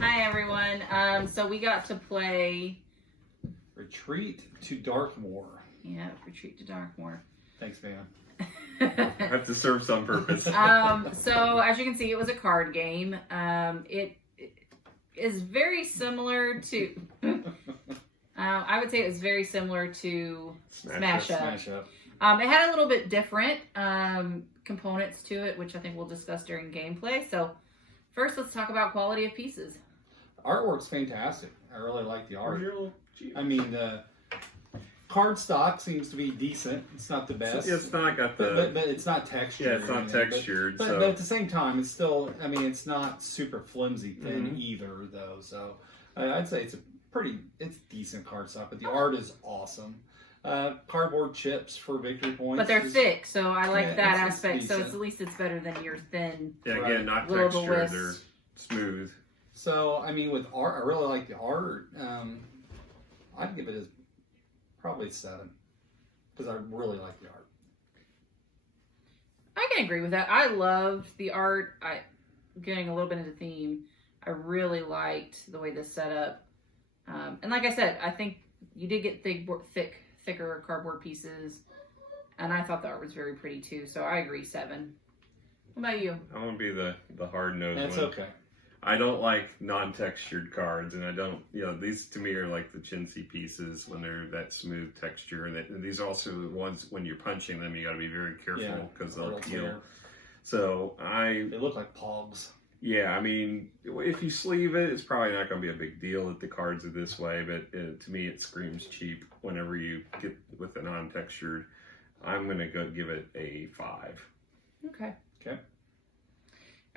Hi everyone. So we got to play Retreat to Darkmoor. Yeah, Retreat to Darkmoor. Thanks, man. I have to serve some purpose. So as you can see, it was a card game. It is very similar to. I would say it was very similar to Smash Up. It had a little bit different components to it, which I think we'll discuss during gameplay. So first, let's talk about quality of pieces. Artwork's fantastic. I really like the art. I mean, the card stock seems to be decent. It's not the best. It's not got the... But it's not textured. Yeah, it's not textured. But at the same time, it's still... I mean, it's not super flimsy thin either, though. So I'd say it's it's decent card stock. But the art is awesome. Cardboard chips for victory points. But they're thick, so I like that aspect. So at least it's better than your thin. Yeah, again, not textured. They're smooth. So, I mean, with art, I really like the art. I'd give it probably 7 because I really like the art. I can agree with that. I loved the art. Getting a little bit into theme, I really liked the way this set up. And like I said, I think you did get thicker cardboard pieces, and I thought the art was very pretty too. So I agree, 7. What about you? I want to be the hard nosed one. That's okay. I don't like non-textured cards, and I don't, these to me are like the chintzy pieces when they're that smooth texture. And these are also the ones when you're punching them, you got to be very careful because they'll peel. So they look like pogs. Yeah, I mean, if you sleeve it, it's probably not going to be a big deal that the cards are this way, but to me it screams cheap whenever you get with the non-textured. I'm going to go give it a 5. Okay. Okay.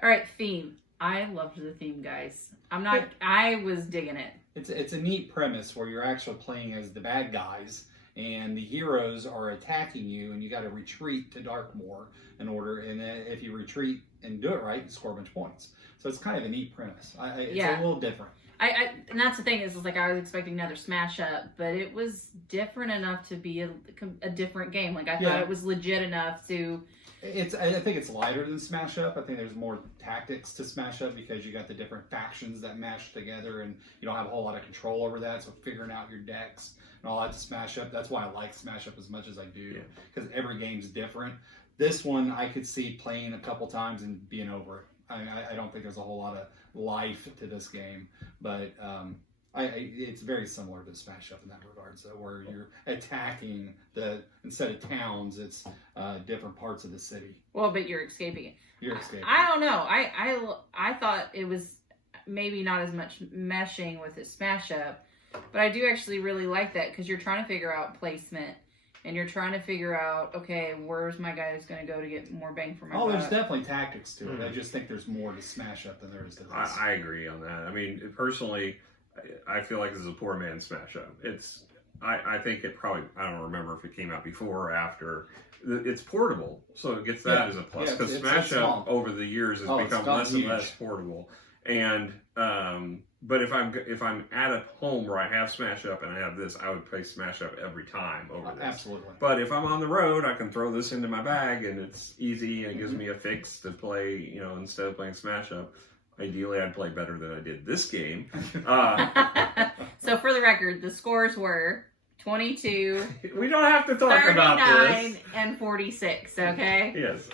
All right, theme. I loved the theme, guys. I was digging it. It's a neat premise where you're actually playing as the bad guys, and the heroes are attacking you, and you got to retreat to Darkmoor in order. And if you retreat and do it right, you score a bunch of points. So it's kind of a neat premise. It's a little different. And that's the thing is like I was expecting another Smash Up, but it was different enough to be a different game. Like I thought it was legit enough to. I think it's lighter than Smash Up. I think there's more tactics to Smash Up because you got the different factions that mash together, and you don't have a whole lot of control over that. So figuring out your decks and all that to Smash Up. That's why I like Smash Up as much as I do, because every game's different. This one I could see playing a couple times and being over it. I don't think there's a whole lot of life to this game, but it's very similar to Smash Up in that regard. So where you're attacking instead of towns, it's different parts of the city. Well, but you're escaping it. You're escaping. I don't know. I thought it was maybe not as much meshing with the Smash Up, but I do actually really like that because you're trying to figure out placement. And you're trying to figure out, okay, where's my guy who's going to go to get more bang for my buck? There's definitely tactics to it. I just think there's more to Smash Up than there is to this. I agree on that. I mean, personally, I feel like this is a poor man's Smash Up. I think it probably, I don't remember if it came out before or after. It's portable, so it gets that as a plus. Because Smash Up over the years has become less and less portable. And but if I'm at home where I have Smash Up and I have this, I would play Smash Up every time over this. Absolutely. But if I'm on the road, I can throw this into my bag and it's easy and it gives me a fix to play, instead of playing Smash Up. Ideally, I'd play better than I did this game. So for the record, the scores were 22. We don't have to talk about this. 39 and 46, okay? Yes.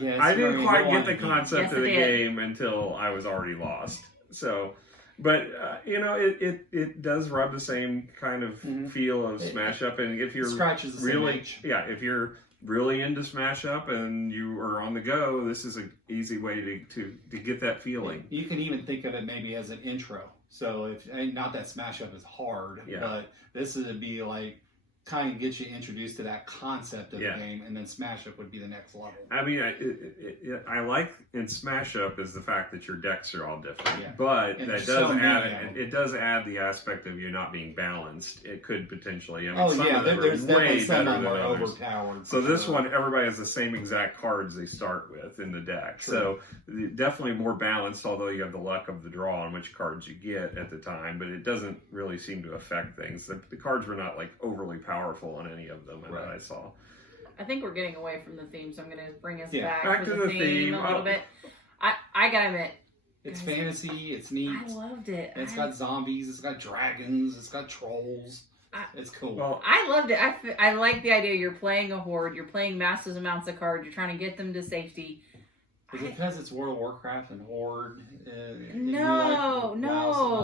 Yes, I didn't quite get the concept of the game until I was already lost. So, but, it does rub the same kind of feel of Smash Up. And if you're if you're really into Smash Up and you are on the go, this is an easy way to get that feeling. You can even think of it maybe as an intro. So not that Smash Up is hard, but this would be like kind of get you introduced to that concept of the game, and then Smash Up would be the next level. I mean, I like in Smash Up is the fact that your decks are all different, but it does add the aspect of you not being balanced. It could potentially. I mean, some of them there's are way some better than are others. overpowered. So this one, everybody has the same exact cards they start with in the deck. True. So definitely more balanced, although you have the luck of the draw on which cards you get at the time, but it doesn't really seem to affect things. The cards were not like overly powerful on any of them that I saw. I think we're getting away from the theme, so I'm going to bring us back to the theme a little bit. I gotta admit, It's fantasy. It's neat. I loved it. And it's got zombies. It's got dragons. It's got trolls. It's cool. Well, I loved it. I like the idea. You're playing a horde. You're playing massive amounts of cards. You're trying to get them to safety. Is it because it's World of Warcraft and Horde? No,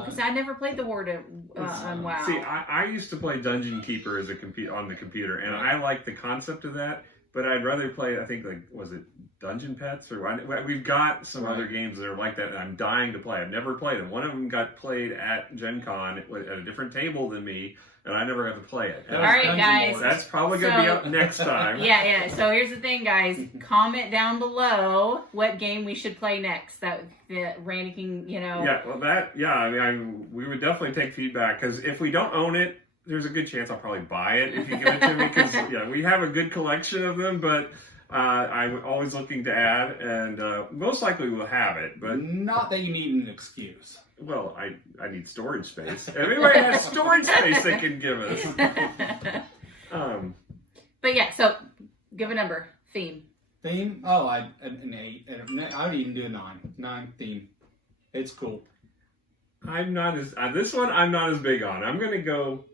because I never played the Horde on WoW. See, I used to play Dungeon Keeper as on the computer, and I like the concept of that. But I'd rather play, I think, was it Dungeon Pets? We've got some other games that are like that, and I'm dying to play. I've never played them. One of them got played at Gen Con at a different table than me, and I never got to play it. All right, guys. That's probably going to be up next time. Yeah. So here's the thing, guys. Comment down below what game we should play next. That Randy can, Yeah, well, we would definitely take feedback, because if we don't own it, there's a good chance I'll probably buy it if you give it to me, because we have a good collection of them, but I'm always looking to add, and most likely we'll have it. But not that you need an excuse. Well, I need storage space. Everybody has storage space they can give us. But yeah, so give a number. Theme. Theme? Oh, an 8. I would even do a 9. 9 theme. It's cool. I'm not as this one. I'm not as big on. I'm gonna go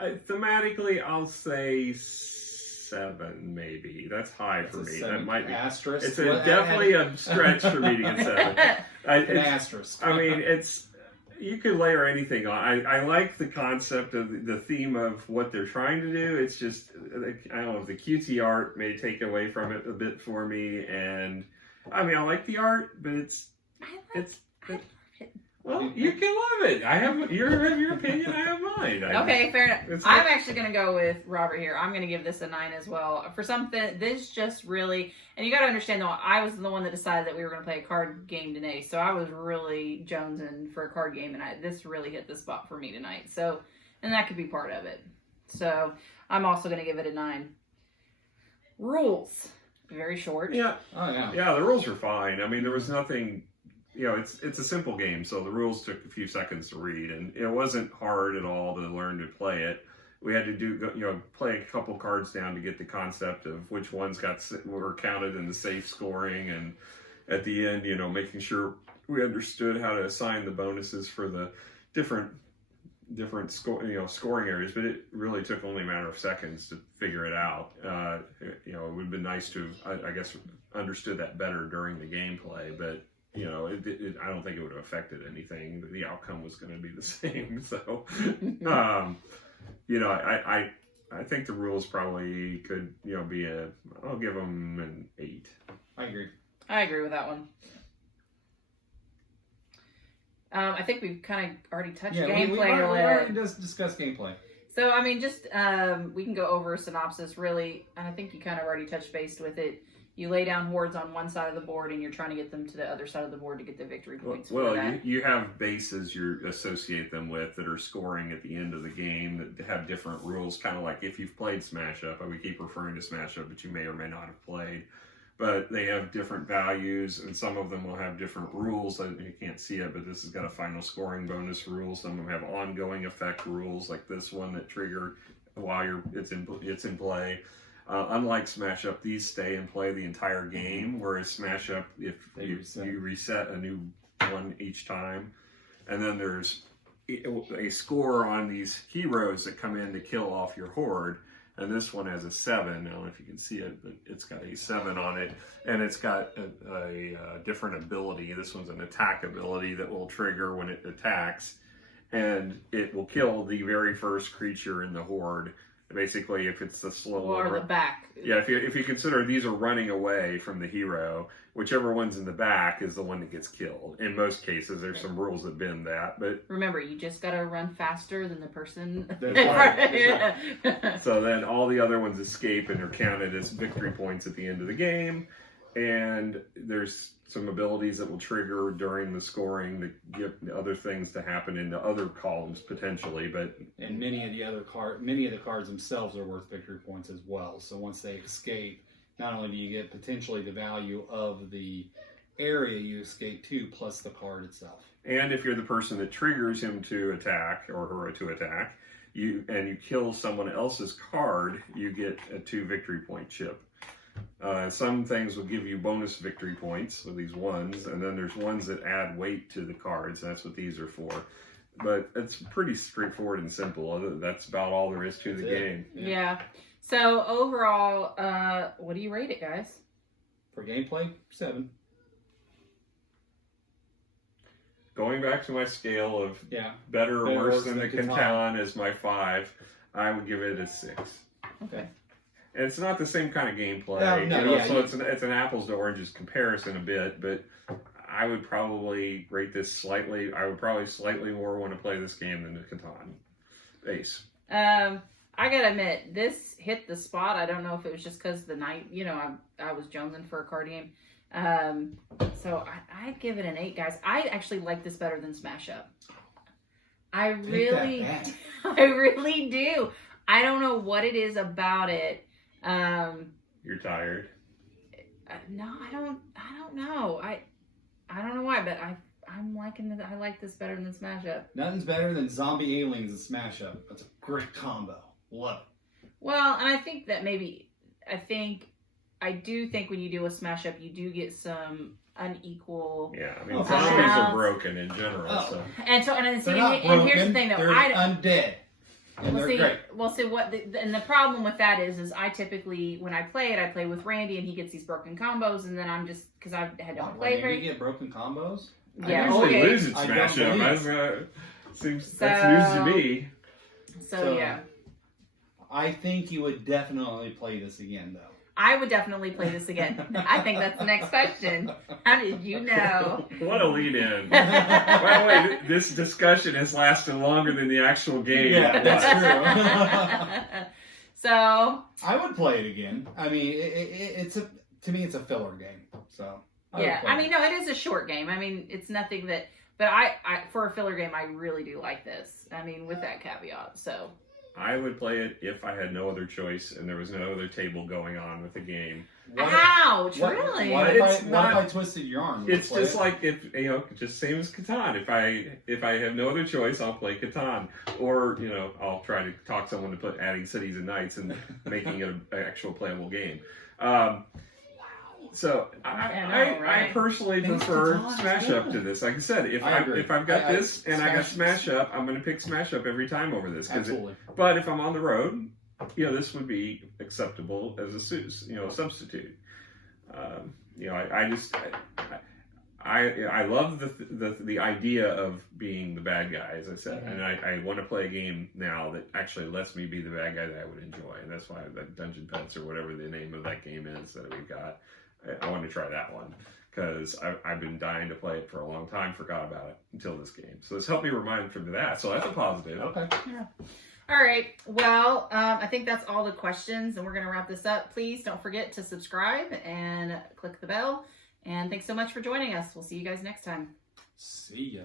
thematically. I'll say 7, maybe. That's high for me. That might be asterisk. It's definitely a stretch for me to get 7. An asterisk. I mean, you could layer anything on. I like the concept of the theme of what they're trying to do. It's just, I don't know, the cutesy art may take away from it a bit for me. And I mean, I like the art, but well, you can love it. I have your opinion. I have mine. Okay, fair enough. I'm actually going to go with Robert here. I'm going to give this a 9 as well. For something, this just really, and you got to understand though, I was the one that decided that we were going to play a card game today, so I was really jonesing for a card game, and this really hit the spot for me tonight. So, and that could be part of it. So, I'm also going to give it a 9. Rules, very short. Yeah. Oh yeah. Yeah, the rules are fine. I mean, there was nothing. It's a simple game, so the rules took a few seconds to read, and it wasn't hard at all to learn to play it. We had to play a couple cards down to get the concept of which ones were counted in the safe scoring, and at the end, making sure we understood how to assign the bonuses for the different scoring areas. But it really took only a matter of seconds to figure it out. It would have been nice to have, I guess, understood that better during the gameplay, but. I don't think it would have affected anything. The outcome was going to be the same. So, I think the rules probably could, be I'll give them an 8. I agree with that one. I think we've kind of already touched gameplay we already discussed gameplay. So, I mean, just, we can go over a synopsis, really, and I think you kind of already touched base with it. You lay down hordes on one side of the board, and you're trying to get them to the other side of the board to get the victory points. You have bases you associate them with that are scoring at the end of the game that have different rules, kind of like if you've played Smash Up. We keep referring to Smash Up, but you may or may not have played. But they have different values, and some of them will have different rules. You can't see it, but this has got a final scoring bonus rule. Some of them have ongoing effect rules, like this one that trigger while it's in play. Unlike Smash Up, these stay and play the entire game, whereas Smash Up, if you reset a new one each time, and then there's a score on these heroes that come in to kill off your horde, and this one has a 7. I don't know if you can see it, but it's got a 7 on it, and it's got a different ability. This one's an attack ability that will trigger when it attacks, and it will kill the very first creature in the horde. Basically, if it's the slow one, or the back. Yeah, if you consider these are running away from the hero, whichever one's in the back is the one that gets killed. In most cases, there's some rules that bend that, but remember, you just gotta run faster than the person. That's right. So then all the other ones escape and are counted as victory points at the end of the game. And there's some abilities that will trigger during the scoring to get other things to happen in the other columns potentially, and many of the cards themselves are worth victory points as well. So once they escape, not only do you get potentially the value of the area you escape to, plus the card itself. And if you're the person that triggers him to attack or her to attack, you kill someone else's card, you get a 2 victory point chip. Some things will give you bonus victory points with these ones, and then there's ones that add weight to the cards. That's what these are for. But it's pretty straightforward and simple. That's about all there is to the game. Yeah. So overall, what do you rate it, guys? For gameplay, 7. Going back to my scale of Yeah. better or worse than the Catan is my 5, I would give it a 6. Okay. And it's not the same kind of gameplay, so it's an apples to oranges comparison a bit, but I would probably rate this slightly. I would probably slightly more want to play this game than the Catan base. I gotta admit, this hit the spot. I don't know if it was just because the night, I was jonesing for a card game. So I'd give it an 8, guys. I actually like this better than Smash Up. I really do. I don't know what it is about it. You're tired? No, I don't know. I don't know why, but I'm liking it. I like this better than Smash Up. Nothing's better than Zombie Aliens and Smash Up. That's a great combo. Love it. Well, and I think that I do think when you do a Smash Up, you do get some unequal. Yeah, I mean, zombies are broken in general. Oh. So. And here's the thing, though. They're undead. And they're great. And the problem with that is I typically, when I play it, I play with Randy, and he gets these broken combos, and then I'm just, because I don't play very. You get broken combos? Yeah, I usually lose at Smash Up. That's news to me. So yeah. I think you would definitely play this again, though. I would definitely play this again. I think that's the next question. How did you know? What a lead in. By the way, this discussion has lasted longer than the actual game. Yeah, that's true. So I would play it again. I mean, to me, it's a filler game. So yeah, I mean, no, it is a short game. I mean, it's nothing that, but I for a filler game, I really do like this. I mean, with that caveat. So I would play it if I had no other choice and there was no other table going on with the game. Ouch! Really? What if I twisted your arm? It's just like just same as Catan. If I have no other choice, I'll play Catan, or I'll try to talk someone to adding cities and knights and making it an actual playable game. So I personally prefer Smash Up to this. Like I said, if I've got this and I got Smash Up, I'm going to pick Smash Up every time over this. Absolutely. But if I'm on the road, this would be acceptable as a substitute. I love the idea of being the bad guy, as I said, and I want to play a game now that actually lets me be the bad guy that I would enjoy, and that's why that Dungeon Pets or whatever the name of that game is that we've got. I want to try that one because I've been dying to play it for a long time. Forgot about it until this game, so it's helped me remind from that. So that's a positive. Okay. Yeah. All right. Well, I think that's all the questions, and we're going to wrap this up. Please don't forget to subscribe and click the bell. And thanks so much for joining us. We'll see you guys next time. See ya.